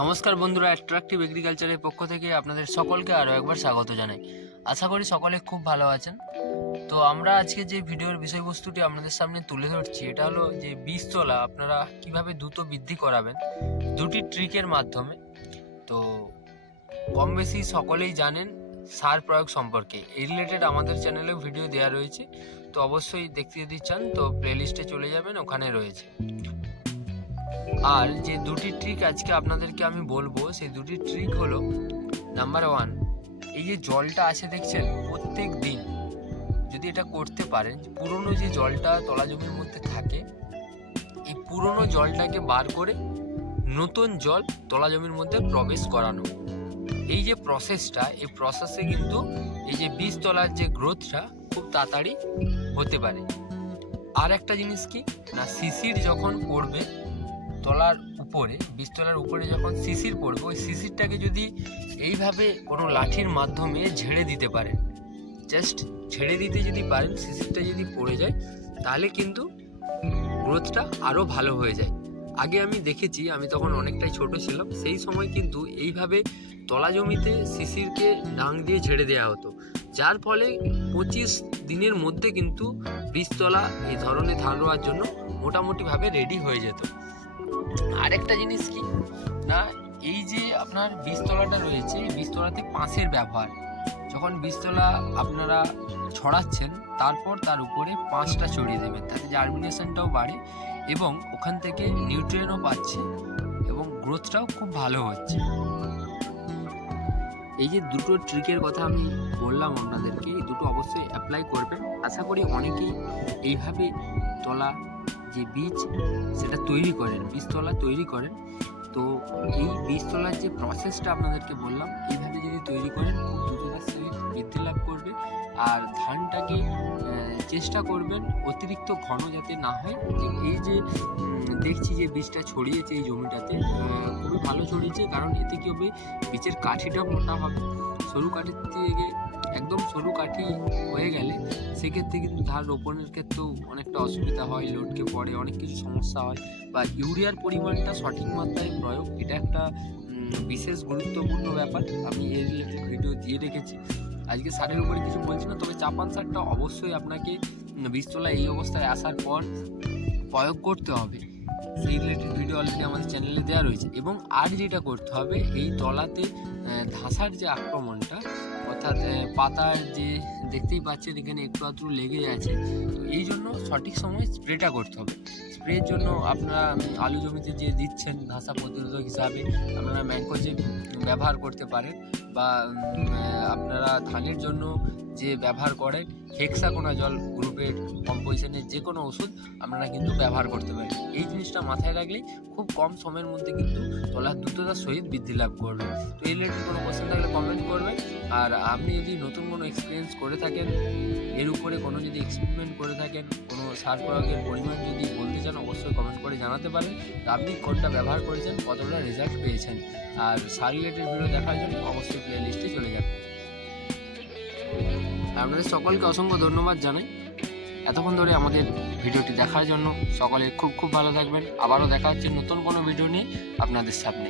নমস্কার বন্ধুরা অ্যাট্রাকটিভ এগ্রিকালচারের পক্ষ থেকে আপনাদের সকলকে আরও একবার স্বাগত জানাই। আশা করি সকলে খুব ভালো আছেন। তো আমরা আজকে যে ভিডিওর বিষয়বস্তুটি আপনাদের সামনে তুলে ধরছি, এটা হলো যে বীজতলা আপনারা কীভাবে দ্রুত বৃদ্ধি করাবেন, দুটি ট্রিকের মাধ্যমে। তো কম বেশি সকলেই জানেন সার প্রয়োগ সম্পর্কে। এই রিলেটেড আমাদের চ্যানেলেও ভিডিও দেওয়া রয়েছে, তো অবশ্যই দেখতে যদি চান, তো প্লেলিস্টে চলে যাবেন, ওখানে রয়েছে। আর যে দুটি ট্রিক আজকে আপনাদেরকে আমি বলব, সেই দুটি ট্রিক হলো নাম্বার ওয়ান এই যে জলটা আছে দেখছেন, প্রত্যেক দিন যদি এটা করতে পারেন, পুরনো যে জলটা তলা জমির মধ্যে থাকে, এই পুরনো জলটাকে বার করে নতুন জল তলা জমির মধ্যে প্রবেশ করানো। এই যে প্রসেসটা এই প্রসেসে কিন্তু এই যে বীজতলার যে গ্রোথটা খুব তাড়াতাড়ি হতে পারে। আর একটা জিনিস কি? না, শিশির যখন পড়বে তলার উপরে বীজতলার উপরে যখন শিশির পড়বে, ওই শিশিরটাকে যদি এইভাবে কোনো লাঠির মাধ্যমে ঝেড়ে দিতে পারেন জাস্ট ঝেড়ে দিতে যদি পারেন, শিশিরটা যদি পড়ে যায়, তাহলে কিন্তু গ্রোথটা আরও ভালো হয়ে যায়। আগে আমি দেখেছি, আমি তখন অনেকটাই ছোট ছিলাম, সেই সময় কিন্তু এইভাবে তলা জমিতে শিশিরকে ডাং দিয়ে ঝেড়ে দেওয়া হতো। যার ফলে পঁচিশ দিনের মধ্যে কিন্তু বীজতলা এই ধরনের ধান রোয়ার জন্য মোটামুটিভাবে রেডি হয়ে যেত। আরেকটা জিনিস কি? না, এই যে আপনার বীজতলাটা রয়েছে, এই বীজতলাতে পাঁচের ব্যবহার। যখন বীজতলা আপনারা ছড়াচ্ছেন, তারপর তার উপরে পাঁচটা ছড়িয়ে দেবেন। তাতে জার্মিনেশনটাও বাড়ে এবং ওখান থেকে নিউট্রিয়েন্টও পাচ্ছে এবং গ্রোথটাও খুব ভালো হচ্ছে। এই যে দুটো ট্রিকের কথা আমি বললাম আপনাদেরকে, এই দুটো অবশ্যই অ্যাপ্লাই করবেন। আশা করি অনেকেই এইভাবে তলা যে বীজ সেটা তৈরি করেন, বীজতলা তৈরি করেন। তো এই বীজতলার যে প্রসেসটা আপনাদেরকে বললাম, এইভাবে যদি তৈরি করেন খুব সহিত বৃদ্ধি লাভ করবে। আর ধানটাকে চেষ্টা করবেন অতিরিক্ত ঘন যাতে না হয়। যে এই যে দেখছি যে বীজটা ছড়িয়েছে এই জমিটাতে খুবই ভালো ছড়িয়েছে। কারণ এতে কি হবে? বীজের কাঠিটা মোটা হবে। সরু কাঠির থেকে একদম সরু কাঠি হয়ে গেলে, সেক্ষেত্রে কিন্তু ধান রোপণের ক্ষেত্রেও অনেকটা অসুবিধা হয়, লোডকে পড়ে, অনেক কিছু সমস্যা হয় বা ইউরিয়ার পরিমাণটা সঠিক মাত্রায় প্রয়োগ, এটা একটা বিশেষ গুরুত্বপূর্ণ ব্যাপার। আমি এর রিলেটেড ভিডিও দিয়ে রেখেছি। আজকে সারের উপরে কিছু বলছি না, তবে চাপান সারটা অবশ্যই আপনাকে বীজতলা এই অবস্থায় আসার পর প্রয়োগ করতে হবে। সেই রিলেটেড ভিডিও অলরেডি আমাদের চ্যানেলে দেওয়া রয়েছে। এবং আর যেটা করতে হবে, এই তলাতে ধাসার যে আক্রমণটা অর্থাৎ পাতার যে দেখতেই পাচ্ছেন এখানে একটু আধটু লেগে আছে। তো এই জন্য সঠিক সময় স্প্রেটা করতে হবে। স্প্রের জন্য আপনারা আলু জমিতে যে দিচ্ছেন ধাসা প্রতিরোধক হিসাবে, আপনারা ম্যাঙ্কোজেব ব্যবহার করতে পারেন বা আপনারা ধানের জন্য যে ব্যবহার করেন হেক্সাকোনা জল গ্রুপের কম্পোজিশনের যে কোনো ওষুধ আপনারা কিন্তু ব্যবহার করতে পারেন। এই জিনিসটা মাথায় রাখলেই খুব কম সময়ের মধ্যে কিন্তু তলার দ্রুততার সহিত বৃদ্ধি লাভ করবে। তো এই রিলেটেড কোনো কোশ্চেন থাকলে কমেন্ট করবেন। আর আপনি যদি নতুন কোনো এক্সপিরিয়েন্স করে থাকেন, এর উপরে কোনো যদি এক্সপেরিমেন্ট করে থাকেন, কোনো সার প্রয়োগের পরিমাণ যদি বলতে চান, অবশ্যই কমেন্ট করে জানাতে পারেন। আপনি কোনটা ব্যবহার করেছেন, কতটা রেজাল্ট পেয়েছেন? আর সার রিলেটেড ভিডিও দেখার জন্য অবশ্যই প্লে লিস্টে চলে যাবেন। আপনাদের সকলকে অসংখ্য ধন্যবাদ জানাই। এতক্ষণ ধরে আমাদের ভিডিওটি দেখার জন্য সকলে খুব খুব ভালো থাকবেন। আবারও দেখা হচ্ছে নতুন কোনো ভিডিও নিয়ে আপনাদের সামনে।